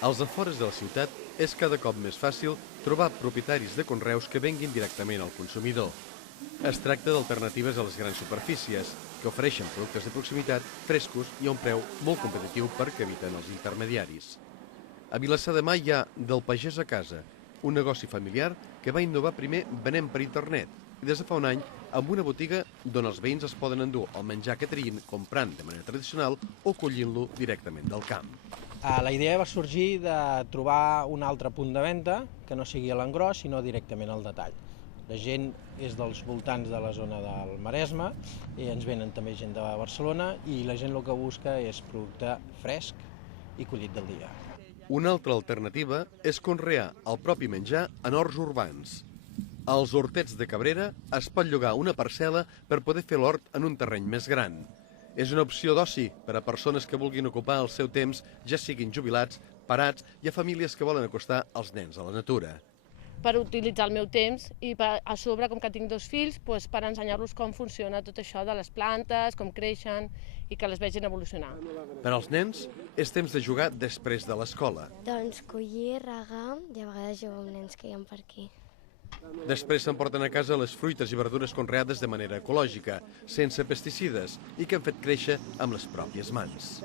Als afores de la ciutat és cada cop més fàcil trobar propietaris de conreus que venguin directament al consumidor. Es tracta d'alternatives a les grans superfícies, que ofereixen productes de proximitat, frescos i a un preu molt competitiu perquè eviten els intermediaris. A Vilassar de Mar hi ha Del Pagès a Casa, un negoci familiar que va innovar primer venent per internet i des de fa un any amb una botiga on els veïns es poden endur el menjar que triguin comprant de manera tradicional o collint-lo directament del camp. La idea va sorgir de trobar un altre punt de venda que no sigui a l'engròs sinó directament al detall. La gent és dels voltants de la zona del Maresme i ens venen també gent de Barcelona i la gent el que busca és producte fresc i collit del dia. Una altra alternativa és conrear el propi menjar en horts urbans. Als Hortets de Cabrera es pot llogar una parcel·la per poder fer l'hort en un terreny més gran. És una opció d'oci per a persones que vulguin ocupar el seu temps, ja siguin jubilats, parats i a famílies que volen acostar els nens a la natura. Per utilitzar el meu temps i a sobre, com que tinc 2 fills, per ensenyar-los com funciona tot això de les plantes, com creixen i que les vegin evolucionar. Per als nens és temps de jugar després de l'escola. Doncs collir, regar i a vegades jugar amb nens que hi ha per aquí. Després s'emporten a casa les fruites i verdures conreades de manera ecològica, sense pesticides i que han fet créixer amb les pròpies mans.